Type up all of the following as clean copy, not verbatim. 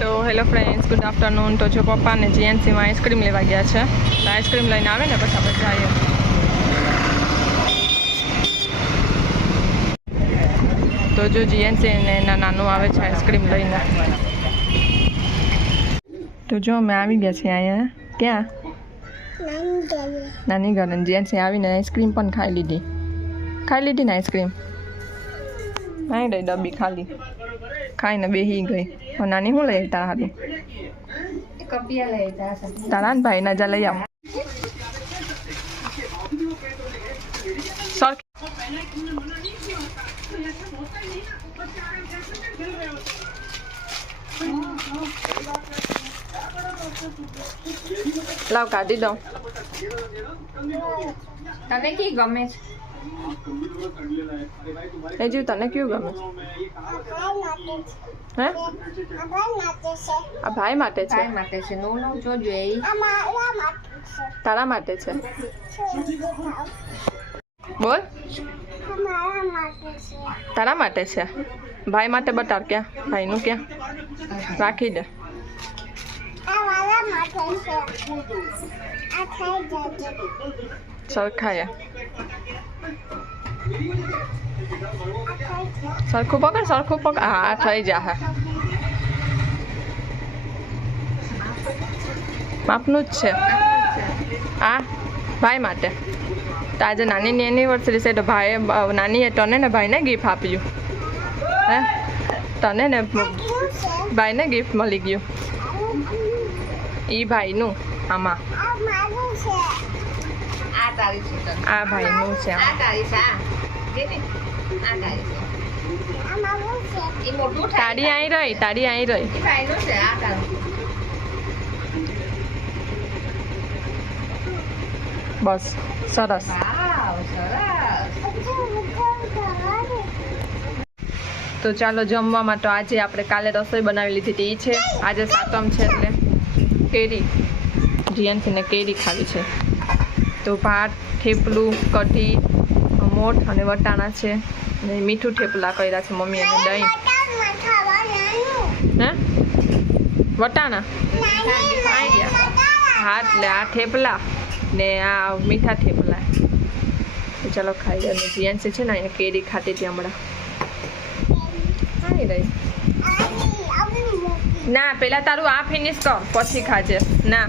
તો hello friends, good afternoon. તો જો પપ્પા ને જીએનસીમાં આઈસ્ક્રીમ લેવા ગયા છે. તો આઈસ્ક્રીમ લઈને આવે ને પછી આપણે જઈએ. તો જો જીએનસી ને એના નાનું આવે છે આઈસ્ક્રીમ લઈને. તો જો અમે આવી ગયા છીએ અહીંયા. ક્યાં? નાની ઘરે. જીએનસી આવીને આઈસ્ક્રીમ પણ ખાઈ લીધી ને આઈસ્ક્રીમ. નહીં રહી ડબ્બી ખાલી ખાઈને બેસી ગઈ. નાની શું લઈ તારા હાથું? તારા ને ભાઈ ના જા લઈ આવ. સર લાવ કાઢી દઉં. તને કી ગમે છે? એ જીવ તને કયું ગમે? હે? આ ભાઈ માટે છે. ભાઈ માટે છે. નો નો જોજો એ તારા માટે છે. બોલ. તારા માટે છે. ભાઈ માટે બતાવ. ક્યાં ભાઈનું? ક્યાં રાખી દે. સરખાયા સરખું પકડ. હા થઈ જા. માપનું જ છે આ ભાઈ માટે. તો આજે નાનીની એનિવર્સરી છે તો ભાઈએ નાનીએ તને ને ભાઈને ગિફ્ટ આપ્યું. હે તને ને ભાઈને ગિફ્ટ મળી ગયું. એ ભાઈનું આમાં આ ભાઈનું છે. તારી અહીં રહી. બસ સરસ. તો ચાલો જમવામાં. તો આજે આપણે કાલે રસોઈ બનાવી લીધી હતી. એ છે આજે સાતમ છે એટલે કેરી. જીએનસીને કેરી ખાવી છે. તો ભાત, થેપલું, કઢી, મોઠ અને વટાણા છે. અને મીઠું થેપલા કર્યા છે મમ્મી અને દહીં. હે વટાણા? હા એટલે આ થેપલા ને આ મીઠા થેપલા. ચાલો ખાઈ. અને જીએનસી છે ને એને કેરી ખાતી હતી હમણાં. ખાઈ રહી. ના પેલા તારું આ ફિનિશ કર પછી ખાજે. ના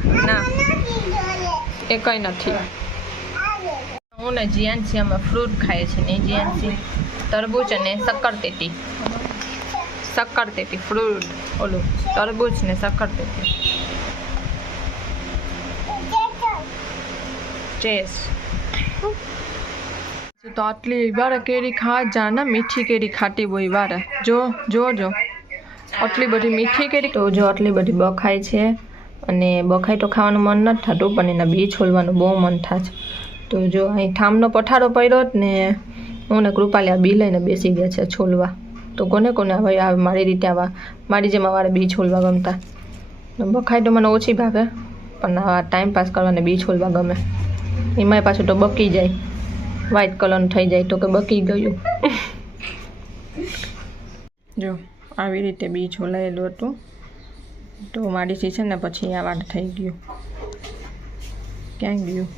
એ કંઈ નથી. હું ને જીએનસી અમે ફ્રૂટ ખાઈએ છીએ ને જીએનસી તરબૂચ અને શક્કરટેટી ફ્રૂટ. ઓલું તરબૂચ ને શક્કરટેટી. ચેસ. તો આટલી વારે કેરી ખાવા જા ને. મીઠી કેરી ખાટી હોય વારે. જો આટલી બધી મીઠી કેરી. તો જો આટલી બધી બખાઈ છે. અને બખાઈ તો ખાવાનું મન નથી થતું પણ એના બી છોલવાનું બહુ મન થાય છે. તો જો અહીં ઠામનો પઠારો પડ્યો ને હું ને કૃપાલી આ બી લઈને બેસી ગયા છે છોલવા. તો કોને હવે આવે મારી રીતે આવા મારી જેમ વારે બી છોલવા ગમતા. બખાઈ તો મને ઓછી ભાવે પણ આવા ટાઈમ પાસ કરવાને બી છોલવા ગમે. એમાંય પાછું તો બકી જાય. વ્હાઈટ કલરનું થઈ જાય તો કે બકી ગયું. જો આવી રીતે બી છોલાયેલું હતું તો મારી છે ને પછી આ વાત થઈ ગયું. ક્યાં ગયું?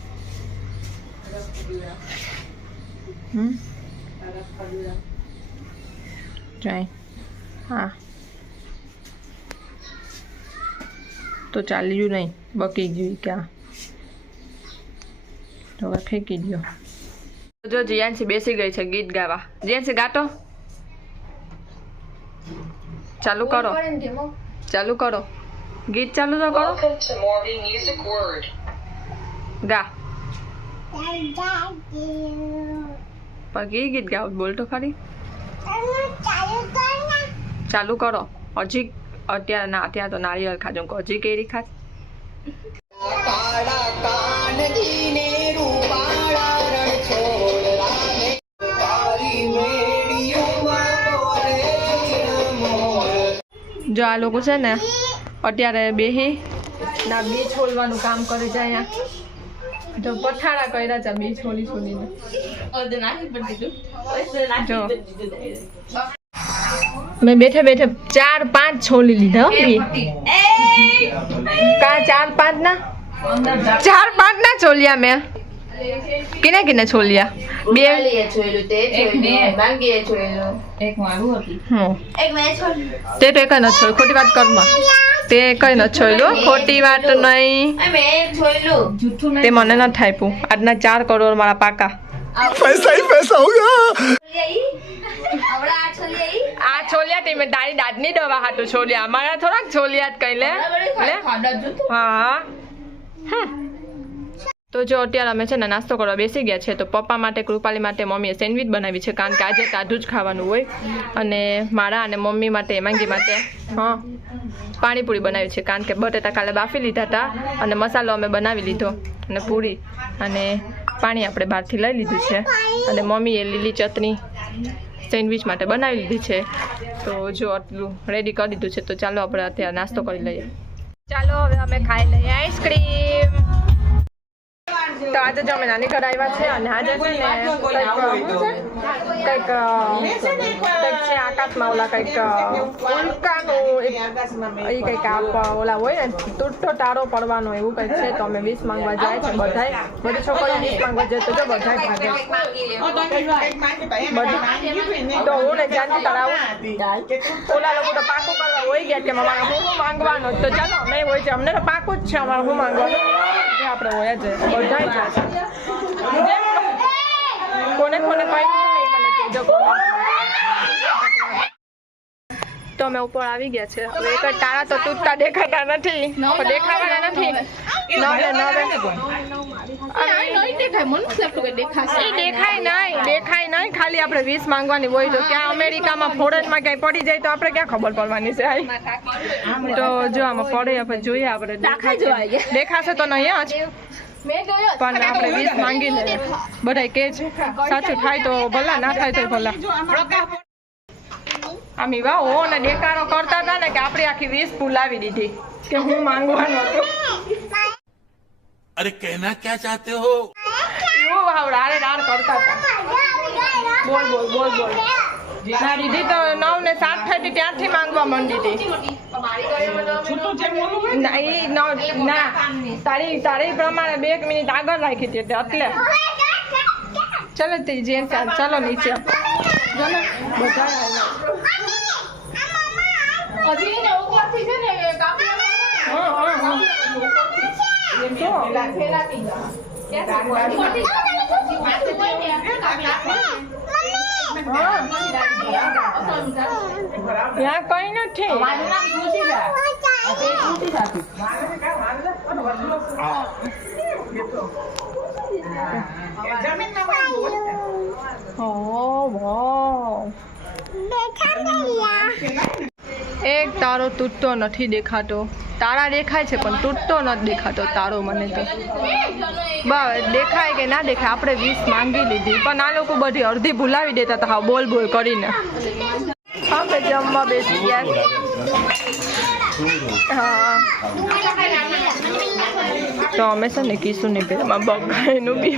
જાય હા તો ચાલ્યું નહીં. બકી ગયું ક્યાં તો હવે ફેંકી ગયો. જો જીયાનસી બેસી ગઈ છે ગીત ગાવા. જીયાનસી ગાતો. ચાલુ કરો ગીત ચાલુ તો કરો. ગા પણ કઈ ગીત ગાવ બોલ તો ખરી. ચાલુ કરો. હજી અત્યારે તો નારિયેળ ખાજો. હજી કેરી ખાજ. જો આ લોકો છે ને અત્યારે બેહી ના બી છોલવાનું કામ કરે છે અહીંયા. તો પઠાણા કર્યા છે બી છોલીને. જો મેં બેઠે બેઠે 4-5 છોલી લીધા હો બી કા 4-5 ના 4-5 ના છોલિયા મેં કિને કિને છોલિયા બે તે તો કઈ ન છોડ ખોટી વાત કરમાં તે કઈ ન છોડ્યું ખોટી વાત નહીં તે મને ન થાપ્યું આજના 4 કરોડ મારા પાકા पैसा ही पैसा होगा। આ છોલિયા તે મેં તારી દાદની દવા હાટું છોલિયા અમારા થોડાક છોલિયા જ કઈ લે હા તો જો અત્યારે અમે છે ને નાસ્તો કરવા બેસી ગયા છે તો પપ્પા માટે કૃપાલી માટે મમ્મીએ સેન્ડવિચ બનાવી છે કારણ કે આજે તાજું જ ખાવાનું હોય અને મારા અને મમ્મી માટે માંગી માટે હા પાણીપુરી બનાવી છે કારણ કે બટેટા કાલે બાફી લીધા હતા અને મસાલો અમે બનાવી લીધો અને પૂરી અને પાણી આપણે બહારથી લઈ લીધું છે અને મમ્મીએ લીલી ચટણી સેન્ડવિચ માટે બનાવી લીધી છે તો જો આટલું રેડી કરી દીધું છે તો ચાલો આપણે અત્યારે નાસ્તો કરી લઈએ ચાલો હવે અમે ખાઈ લઈએ આઈસ્ક્રીમ તો આજે જો અમે નાની ઘર આવ્યા છે અને આજે છે ને કંઈક છે આકાશમાં ઓલા કંઈક ઉલ્કાનું એ કંઈક ઓલા હોય ને તૂટતો તારો પડવાનો એવું કંઈક છે તો અમે 20 માંગવા જાય છે બધાય બધી છોકરીઓ 20 માંગવા જાય તો જો બધાય ભાગે તો હું ને જાનકી કરાવું ઓલા લોકો તો પાકું કરવા હોય ગયા કે અમારે હું માંગવાનો તો ચાલો અમે હોય છે અમને તો પાકું જ છે અમારે હું માંગવાનું આપણે હોય જ બધાય જાય કોને કોને કઈ મને કહેજો તો અમે ઉપર આવી ગયા છે હવે એક તારા તો તૂટતા દેખાતા નથી દેખાવાના નથી દેખાય નહીં ખાલી આપણે 20 માંગવાની હોય તો ક્યાં અમેરિકામાં ફોરેનમાં ક્યાંય પડી જાય તો આપણે ક્યાં ખબર પડવાની છે તો જો આમાં પડે આપણે જોઈએ આપણે દેખાશે તો નહીં જ પણ આપણે 20 માંગી લે બધા કે છે સાચું થાય તો ભલા ના થાય તો ભલા આમી વાહ ઓ ને દેકારો કરતા હતા ને કે આપણી આખી 20 ફૂલાવી દીધી કે હું માંગવાનો હતો अरे कहना क्या चाहते हो? એવું વાવ રાડે રાડ કરતા હતા બોલ બોલ બોલ બોલ ના દીદી તો 9 ને 7 થઈ ત્યારથી માંગવા માંડી હતી ના તારી પ્રમાણે 2 મિનિટ આગળ રાખી હતી એટલે ચલો તે જે ચાલો નીચે જો ને બધા ત્યાં કઈ નથી એક તારો તૂટતો નથી દેખાતો તારા દેખાય છે પણ તૂટતો નથી દેખાતો તારો મને તો બસ દેખાય કે ના દેખાય આપણે 20 માંગી લીધી પણ આ લોકો બધી અડધી ભૂલાવી દેતા હતા હા બોલ બોલ કરીને આપણે જમવા બેસી ગયા હા તો અમે છે ને કીશું ને પેલામાં બગાઈનું બી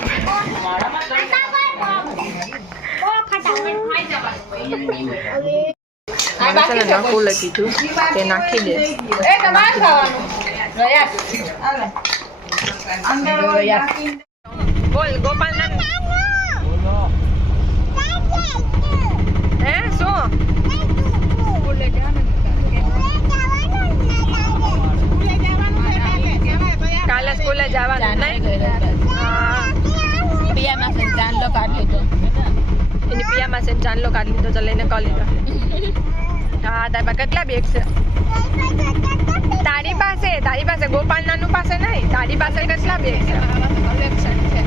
નકુલે કીધું તે નાખી દે બોલ ગોપાલ હે શું કાલે સ્કૂલે જવાનું નહીં પિયામાં છે ચાંદલો કાઢી લીધો એની પિયામાં છે ચાંદલો કાઢી લીધો તો લઈને કરી લીધો હા તારી પાસે કેટલા બેગ છે તારી પાસે ગોપાલ નાનું પાસે નહીં તારી પાસે કેટલા બેગ છે કલેક્શન છે